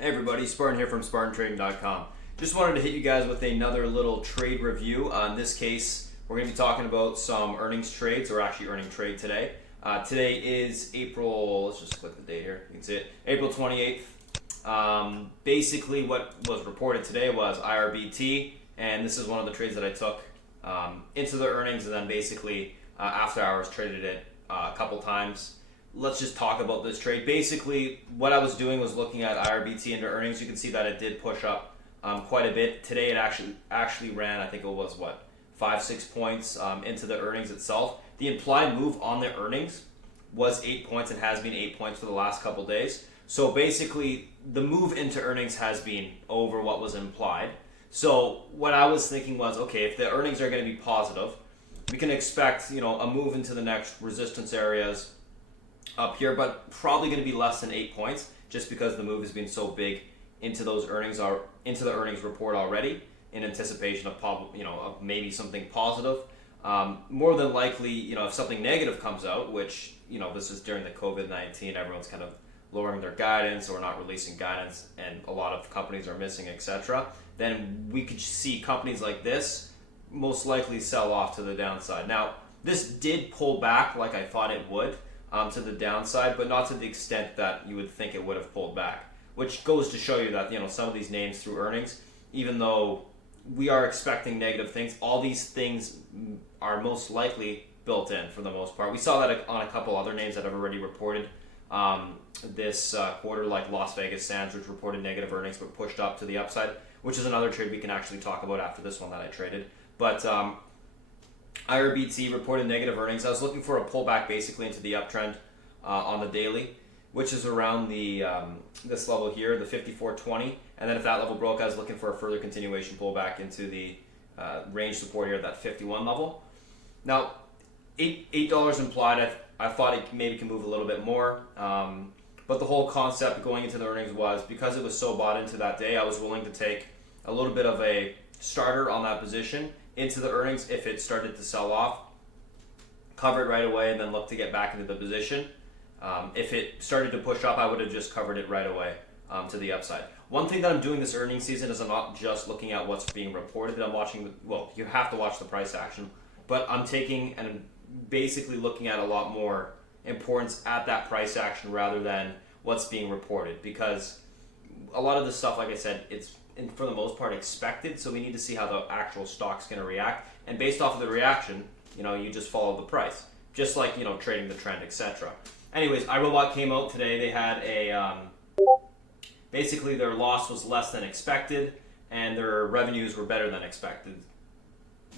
Hey everybody, Spartan here from SpartanTrading.com. Just wanted to hit you guys with another little trade review. In this case, we're going to be talking about some earnings trades, or actually earning trade today. Today is April, let's just click the date here, you can see it, April 28th. Basically what was reported today was IRBT, and this is one of the trades that I took into the earnings, and then basically after hours traded it a couple times. Let's just talk about this trade. Basically, what I was doing was looking at IRBT into earnings. You can see that it did push up quite a bit. Today it actually ran, I think it was, 5-6 points into the earnings itself. The implied move on the earnings was 8 points and has been 8 points for the last couple days. So basically, the move into earnings has been over what was implied. So what I was thinking was, okay, if the earnings are going to be positive, we can expect, a move into the next resistance areas up here, but probably going to be less than 8 points, just because the move has been so big into those earnings into the earnings report already, in anticipation of of maybe something positive. More than likely, if something negative comes out, which this is during the COVID-19, everyone's kind of lowering their guidance or not releasing guidance, and a lot of companies are missing, etc. Then we could see companies like this most likely sell off to the downside. Now, this did pull back like I thought it would. To the downside, but not to the extent that you would think it would have pulled back, which goes to show you that some of these names through earnings, even though we are expecting negative things, all these things are most likely built in for the most part. We saw that on a couple other names that have already reported this quarter, like Las Vegas Sands, which reported negative earnings but pushed up to the upside, which is another trade we can actually talk about after this one that I traded. But IRBT reported negative earnings. I was looking for a pullback basically into the uptrend on the daily, which is around the this level here, the 54.20, and then if that level broke, I was looking for a further continuation pullback into the range support here at that 51 level. Now, $8 implied. I thought it maybe can move a little bit more, but the whole concept going into the earnings was, because it was so bought into that day, I was willing to take a little bit of a starter on that position into the earnings if it started to sell off, cover it right away, and then look to get back into the position. If it started to push up, I would have just covered it right away to the upside. One thing that I'm doing this earnings season is I'm not just looking at what's being reported. I'm watching, you have to watch the price action, but I'm taking and basically looking at a lot more importance at that price action rather than what's being reported, because a lot of this stuff, like I said, it's for the most part expected, so we need to see how the actual stock's going to react, and based off of the reaction, you just follow the price, just like trading the trend, etc. Anyways, iRobot came out today. They had a basically their loss was less than expected, and their revenues were better than expected.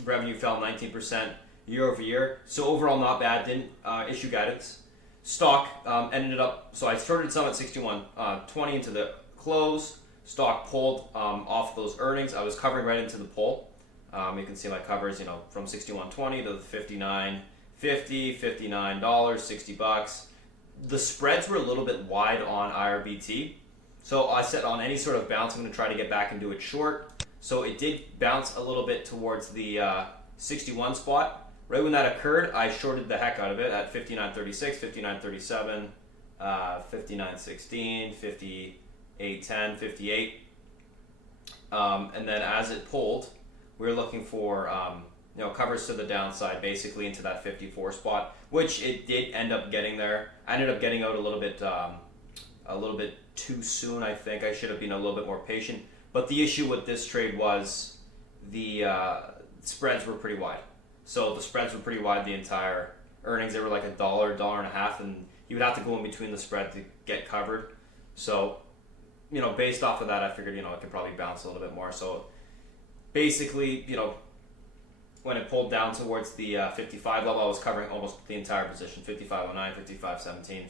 Revenue fell 19% year over year, so overall not bad. Didn't issue guidance. Stock ended up, so I started some at 61.20 into the close. Stock pulled off those earnings. I was covering right into the pull. You can see my covers, from 61.20 to the 59.50, $59, 60 bucks. The spreads were a little bit wide on IRBT, so I said on any sort of bounce, I'm going to try to get back and do it short. So it did bounce a little bit towards the 61 spot. Right when that occurred, I shorted the heck out of it at 59.36, 59.37, 59.16, 58.10, 58, and then as it pulled, we were looking for covers to the downside, basically into that 54 spot, which it did end up getting there. I ended up getting out a little bit too soon. I think I should have been a little bit more patient. But the issue with this trade was the spreads were pretty wide. So the spreads were pretty wide the entire earnings. They were like $1, $1.50, and you would have to go in between the spread to get covered. So based off of that, I figured, it could probably bounce a little bit more. So basically, when it pulled down towards the 55 level, I was covering almost the entire position. 55.09, 55.17,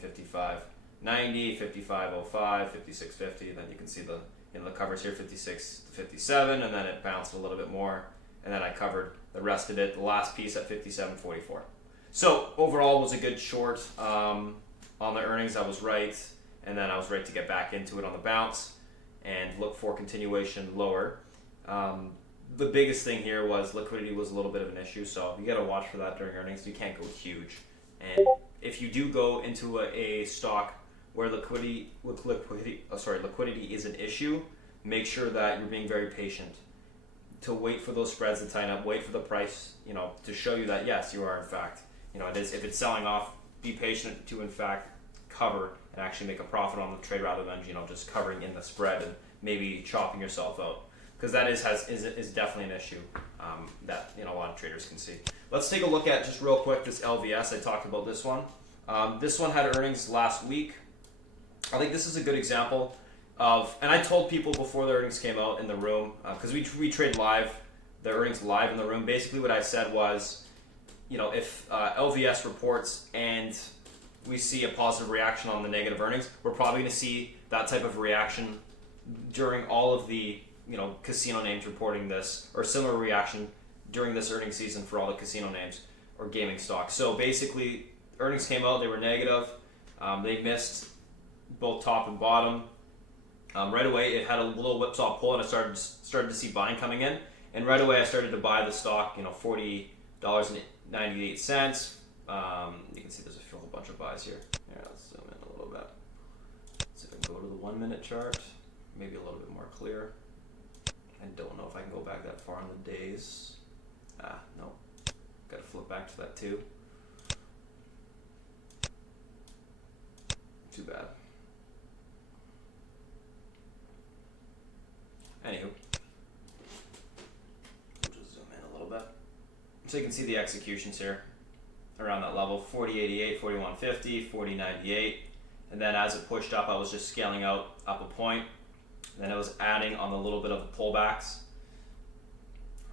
55.90, 55.05, 56.50. Then you can see the covers here, 56 to 57, and then it bounced a little bit more. And then I covered the rest of it, the last piece at 57.44. So overall, it was a good short on the earnings. I was right. And then I was ready to get back into it on the bounce and look for continuation lower. The biggest thing here was liquidity was a little bit of an issue, so you got to watch for that during earnings. You can't go huge. And if you do go into a stock where liquidity is an issue, make sure that you're being very patient to wait for those spreads to tighten up, wait for the price, to show you that yes, you are in fact, it is. If it's selling off, be patient to in fact cover and actually make a profit on the trade rather than just covering in the spread and maybe chopping yourself out, because that is definitely an issue that a lot of traders can see. Let's take a look at just real quick this LVS. I talked about this one. This one had earnings last week. I think this is a good example of, and I told people before the earnings came out in the room, because we trade live, the earnings live in the room. Basically what I said was, if LVS reports and we see a positive reaction on the negative earnings, we're probably going to see that type of reaction during all of the casino names reporting this, or similar reaction during this earnings season for all the casino names or gaming stocks. So basically, earnings came out, they were negative. They missed both top and bottom. Right away, it had a little whipsaw pull, and I started to see buying coming in. And right away, I started to buy the stock. $40.98. You can see there's a whole bunch of buys here. Here, let's zoom in a little bit. Let's see if I can go to the 1 minute chart. Maybe a little bit more clear. I don't know if I can go back that far on the days. No. Got to flip back to that too. Too bad. Anywho, we'll just zoom in a little bit. So you can see the executions here around that level, 40.88, 41.50, 40.98. And then as it pushed up, I was just scaling out up a point. Then I was adding on a little bit of the pullbacks,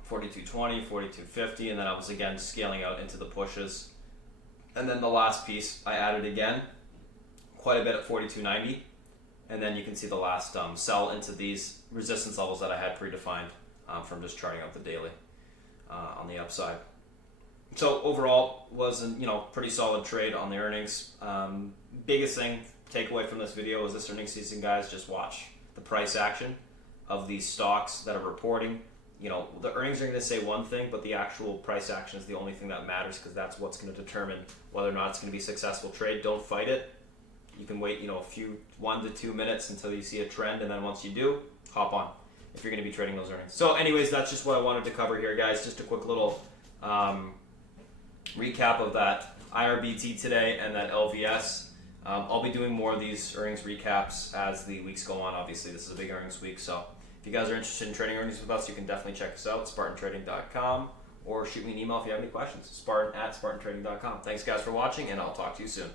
42.20, 42.50, and then I was again scaling out into the pushes. And then the last piece, I added again, quite a bit at 42.90. And then you can see the last sell into these resistance levels that I had predefined from just charting out the daily on the upside. So overall, was a pretty solid trade on the earnings. Biggest thing takeaway from this video is this earnings season, guys, just watch the price action of these stocks that are reporting. The earnings are going to say one thing, but the actual price action is the only thing that matters, because that's what's going to determine whether or not it's going to be a successful trade. Don't fight it. You can wait, a few 1 to 2 minutes until you see a trend, and then once you do, hop on if you're going to be trading those earnings. So anyways, that's just what I wanted to cover here, guys. Just a quick little recap of that IRBT today and that LVS. I'll be doing more of these earnings recaps as the weeks go on. Obviously, this is a big earnings week, so if you guys are interested in trading earnings with us, you can definitely check us out, SpartanTrading.com, or shoot me an email if you have any questions, Spartan@SpartanTrading.com. Thanks, guys, for watching, and I'll talk to you soon.